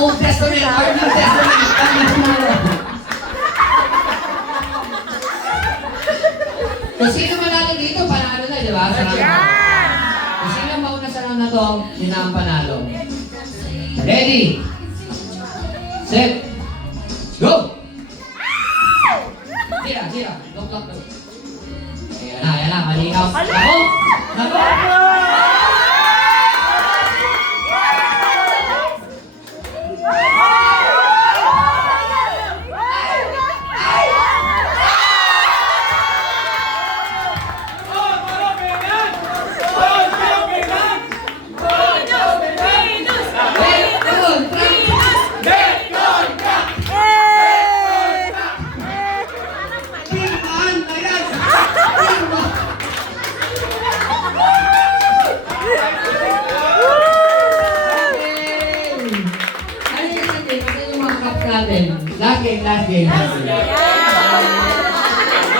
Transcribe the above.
Old Testament or New Testament. Kung sino manalo dito, panalo na, di ba? Kung sino mauna sa round na to, yun na ang panalo. Ready? Set. Go! Tira. Lock. Ayan na, malinaw. Nako! Last game.